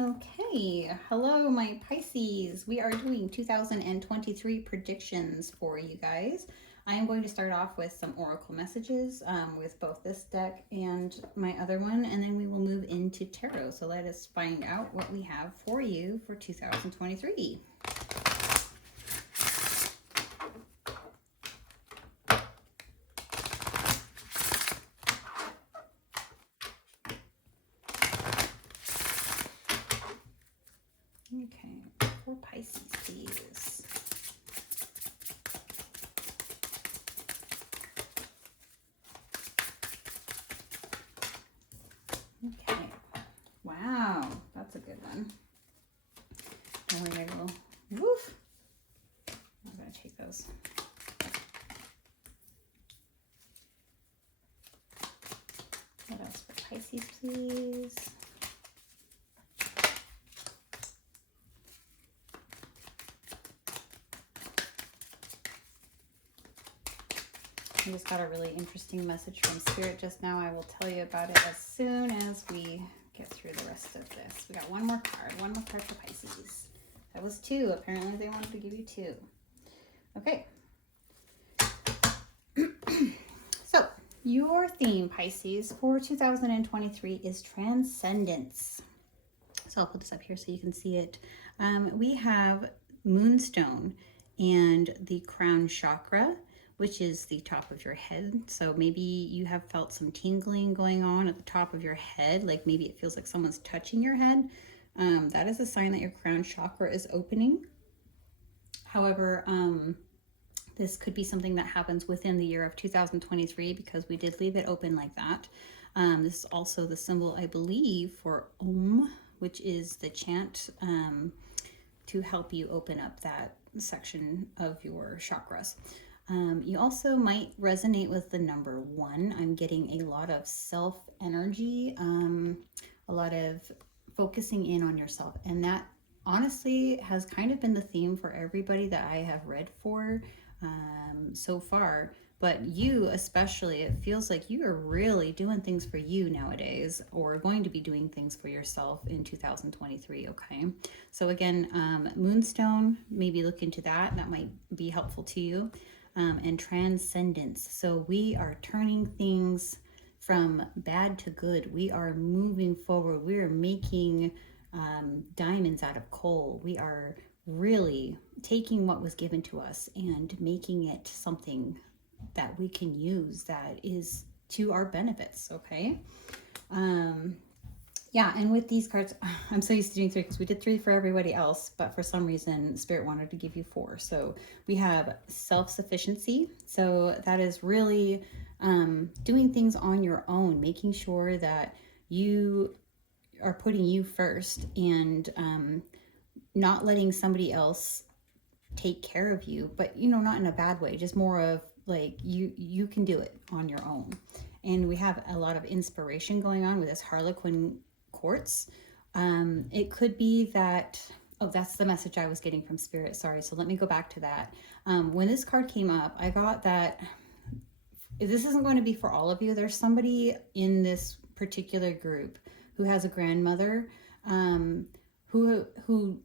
Okay, hello my Pisces. We are doing 2023 predictions for you guys. I am going to start off with some oracle messages with both this deck and my other one, and then we will move into tarot. So let us find out what we have for you for 2023. Okay, for Pisces, please. Okay, wow, that's a good one. And we're gonna go, woof. I'm gonna take those. What else for Pisces, please? I just got a really interesting message from Spirit just now. I will tell you about it as soon as we get through the rest of this. We got one more card for Pisces. That was two. Apparently they wanted to give you two. Okay. So your theme, Pisces, for 2023 is transcendence. So I'll put this up here so you can see it. We have Moonstone and the crown chakra, which is the top of your head. So maybe you have felt some tingling going on at the top of your head, like maybe it feels like someone's touching your head. That is a sign that your crown chakra is opening. However, this could be something that happens within the year of 2023 because we did leave it open like that. This is also the symbol, I believe, for Om, which is the chant to help you open up that section of your chakras. You also might resonate with the number 1. I'm getting a lot of self energy, a lot of focusing in on yourself. And that honestly has kind of been the theme for everybody that I have read for so far. But you especially, it feels like you are really doing things for you nowadays, or going to be doing things for yourself in 2023, okay? So again, Moonstone, maybe look into that. That might be helpful to you. And transcendence. So we are turning things from bad to good. We are moving forward. We are making diamonds out of coal. We are really taking what was given to us and making it something that we can use that is to our benefits, okay? Yeah, and with these cards, I'm so used to doing 3 because we did 3 for everybody else, but for some reason, Spirit wanted to give you 4. So we have self-sufficiency. So that is really doing things on your own, making sure that you are putting you first and not letting somebody else take care of you, but, you know, not in a bad way, just more of like you can do it on your own. And we have a lot of inspiration going on with this Harlequin quartz. It could be that, oh, that's the message I was getting from Spirit. Sorry. So let me go back to that. When this card came up, I got that this isn't going to be for all of you. There's somebody in this particular group who has a grandmother who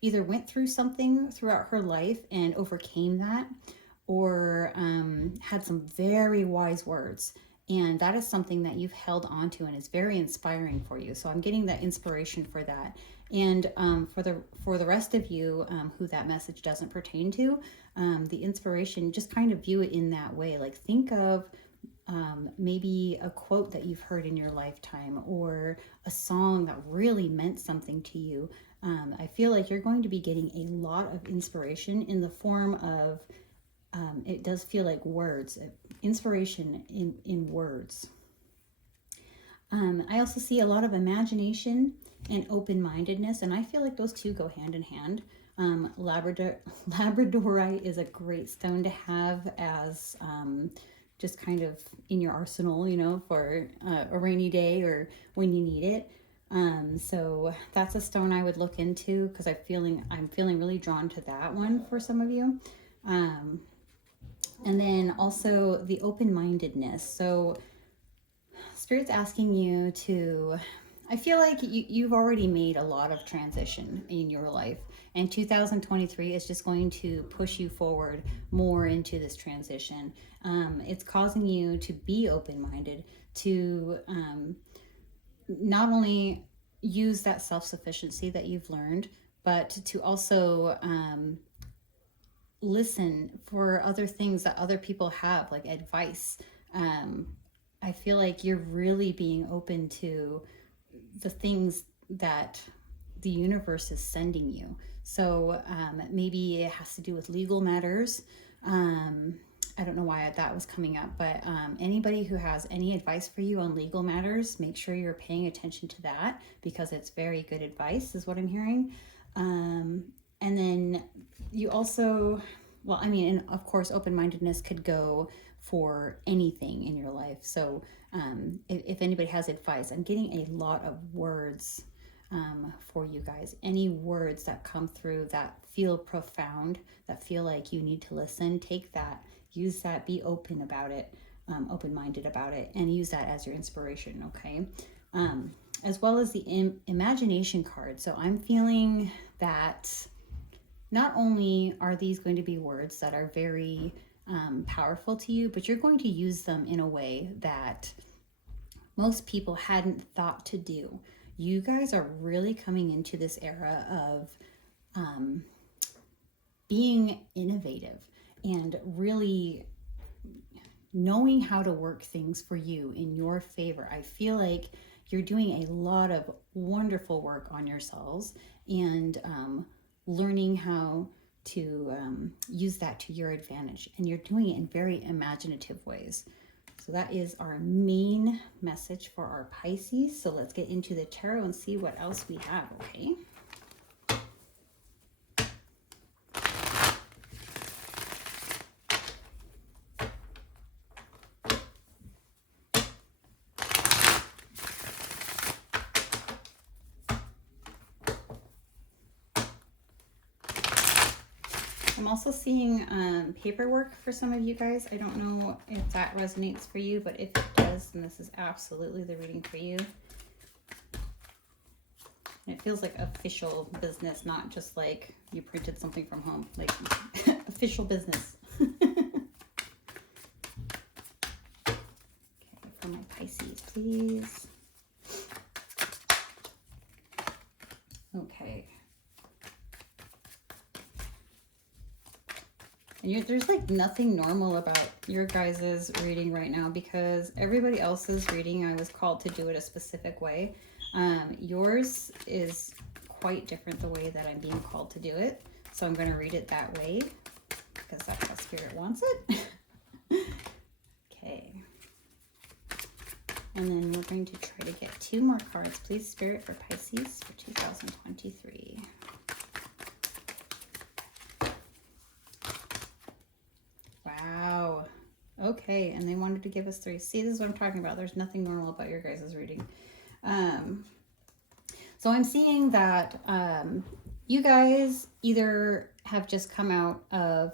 either went through something throughout her life and overcame that, or had some very wise words. And that is something that you've held on to and is very inspiring for you. So I'm getting that inspiration for that. And for the rest of you who that message doesn't pertain to, the inspiration, just kind of view it in that way. Like think of maybe a quote that you've heard in your lifetime, or a song that really meant something to you. I feel like you're going to be getting a lot of inspiration in the form of it does feel like words, inspiration in words. I also see a lot of imagination and open-mindedness, and I feel like those two go hand in hand. Labradorite is a great stone to have as just kind of in your arsenal, you know, for a rainy day or when you need it. So that's a stone I would look into because I'm feeling really drawn to that one for some of you. And then also the open-mindedness. So Spirit's asking you to, I feel like you've already made a lot of transition in your life, and 2023 is just going to push you forward more into this transition. It's causing you to be open-minded, to not only use that self-sufficiency that you've learned, but to also listen for other things that other people have, like advice. I feel like you're really being open to the things that the universe is sending you. So maybe it has to do with legal matters. I don't know why that was coming up, but anybody who has any advice for you on legal matters, make sure you're paying attention to that, because it's very good advice, is what I'm hearing. And then you also, well, I mean, and of course, open-mindedness could go for anything in your life. So if anybody has advice, I'm getting a lot of words for you guys. Any words that come through that feel profound, that feel like you need to listen, take that, use that, be open about it, open-minded about it, and use that as your inspiration, okay? As well as the imagination card. So I'm feeling that not only are these going to be words that are very powerful to you, but you're going to use them in a way that most people hadn't thought to do. You guys are really coming into this era of being innovative and really knowing how to work things for you in your favor. I feel like you're doing a lot of wonderful work on yourselves and learning how to use that to your advantage. And you're doing it in very imaginative ways. So that is our main message for our Pisces. So let's get into the tarot and see what else we have, okay? I'm also seeing paperwork for some of you guys. I don't know if that resonates for you, but if it does, then this is absolutely the reading for you. And it feels like official business, not just like you printed something from home, like official business. Okay, for my Pisces, please. Okay. And there's like nothing normal about your guys' reading right now, because everybody else's reading, I was called to do it a specific way. Yours is quite different the way that I'm being called to do it. So I'm going to read it that way because that's how Spirit wants it. Okay. And then we're going to try to get 2 more cards, please, Spirit, for Pisces for 2023. Wow. Okay, and they wanted to give us 3. See, this is what I'm talking about. There's nothing normal about your guys' reading. So I'm seeing that you guys either have just come out of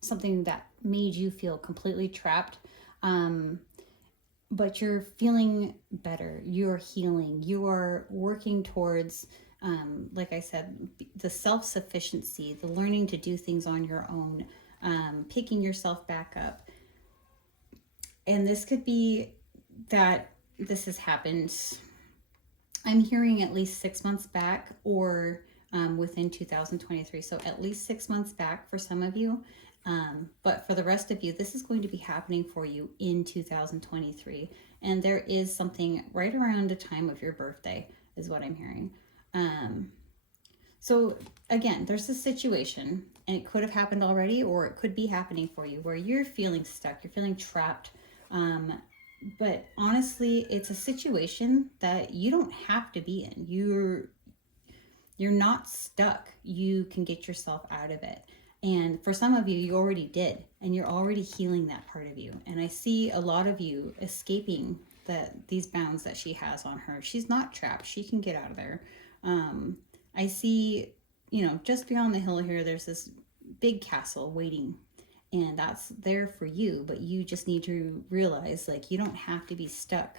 something that made you feel completely trapped, but you're feeling better. You're healing. You are working towards, like I said, the self-sufficiency, the learning to do things on your own, picking yourself back up. And this could be that this has happened, I'm hearing at least 6 months back, or within 2023. So at least 6 months back for some of you. But for the rest of you, this is going to be happening for you in 2023. And there is something right around the time of your birthday is what I'm hearing. So again, there's a situation, and it could have happened already, or it could be happening for you, where you're feeling stuck, you're feeling trapped. But honestly, it's a situation that you don't have to be in. You're not stuck. You can get yourself out of it. And for some of you, you already did, and you're already healing that part of you. And I see a lot of you escaping these bounds that she has on her. She's not trapped. She can get out of there. I see, just beyond the hill here, there's this big castle waiting, and that's there for you, but you just need to realize, like, you don't have to be stuck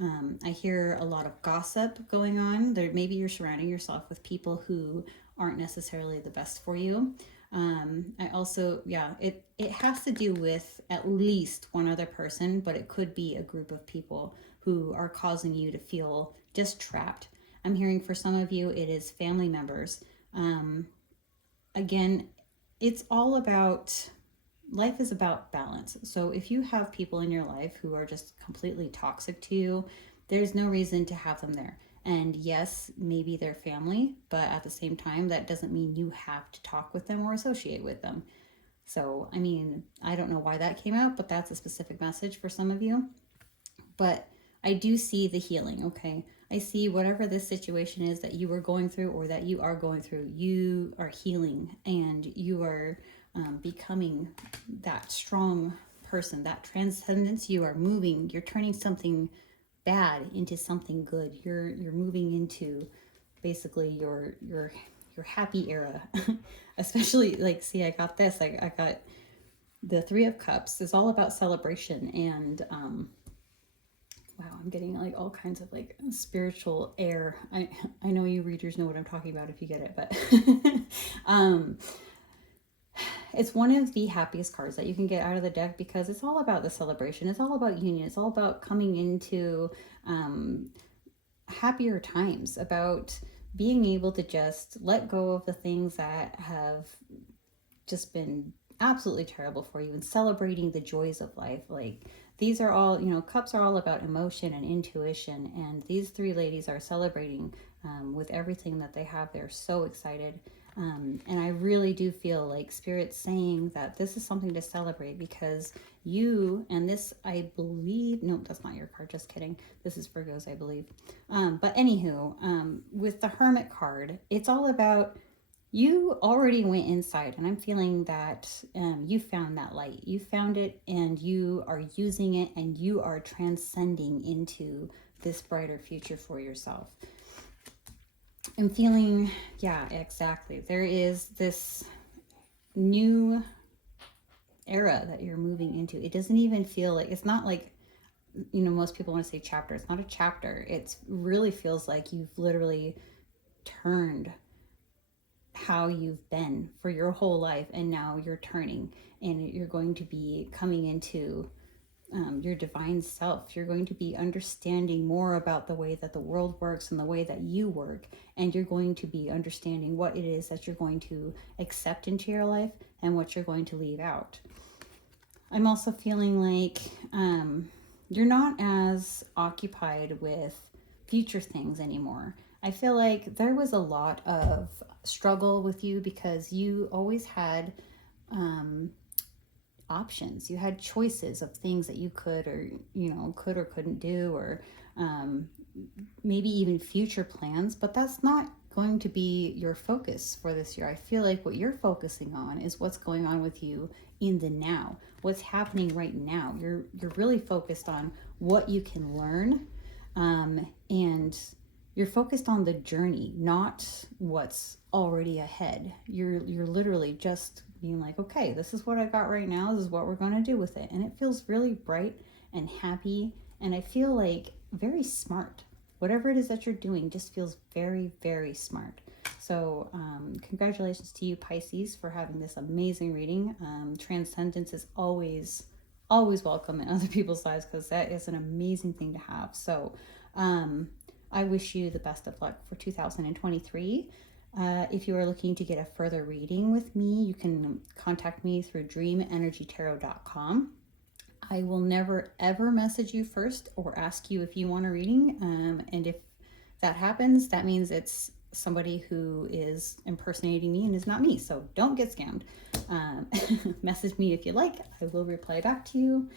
I hear a lot of gossip going on. There, maybe you're surrounding yourself with people who aren't necessarily the best for you. I also, yeah, it has to do with at least one other person, but it could be a group of people who are causing you to feel just trapped. I'm hearing for some of you, it is family members. Again, it's all about, life is about balance. So if you have people in your life who are just completely toxic to you, there's no reason to have them there. And yes, maybe they're family, but at the same time, that doesn't mean you have to talk with them or associate with them. So, I mean, I don't know why that came out, but that's a specific message for some of you. But I do see the healing, okay? I see whatever this situation is that you were going through or that you are going through, you are healing and you are becoming that strong person, that transcendence. You are moving, you're turning something bad into something good. You're moving into basically your happy era. Especially like, see, I got this, I got the Three of Cups is all about celebration. And wow, I'm getting like all kinds of like spiritual air. I know you readers know what I'm talking about if you get it, but it's one of the happiest cards that you can get out of the deck because it's all about the celebration. It's all about union. It's all about coming into happier times, about being able to just let go of the things that have just been absolutely terrible for you and celebrating the joys of life. Like, these are all, cups are all about emotion and intuition, and these three ladies are celebrating with everything that they have. They're so excited. And I really do feel like Spirit's saying that this is something to celebrate because you, and this, I believe, nope, that's not your card, just kidding. This is Virgo's, I believe. But anywho, with the Hermit card, it's all about you already went inside, and I'm feeling that you found that light. You found it, and you are using it, and you are transcending into this brighter future for yourself. I'm feeling, yeah, exactly. There is this new era that you're moving into. It doesn't even feel like, it's not like, most people want to say chapter. It's not a chapter. It really feels like you've literally turned how you've been for your whole life, and now you're turning and you're going to be coming into your divine self. You're going to be understanding more about the way that the world works and the way that you work, and you're going to be understanding what it is that you're going to accept into your life and what you're going to leave out. I'm also feeling like you're not as occupied with future things anymore. I feel like there was a lot of struggle with you because you always had options. You had choices of things that you could or couldn't do, or maybe even future plans, but that's not going to be your focus for this year. I feel like what you're focusing on is what's going on with you in the now, what's happening right now. You're really focused on what you can learn, and you're focused on the journey, not what's already ahead. You're literally just being like, okay, this is what I got right now. This is what we're going to do with it. And it feels really bright and happy. And I feel like very smart. Whatever it is that you're doing just feels very, very smart. So congratulations to you, Pisces, for having this amazing reading. Transcendence is always welcome in other people's lives because that is an amazing thing to have. So I wish you the best of luck for 2023. If you are looking to get a further reading with me, you can contact me through dreamenergytarot.com. I will never ever message you first or ask you if you want a reading. And if that happens, that means it's somebody who is impersonating me and is not me. So don't get scammed. Message me if you like. I will reply back to you.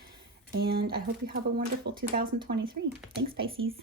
And I hope you have a wonderful 2023. Thanks, Pisces.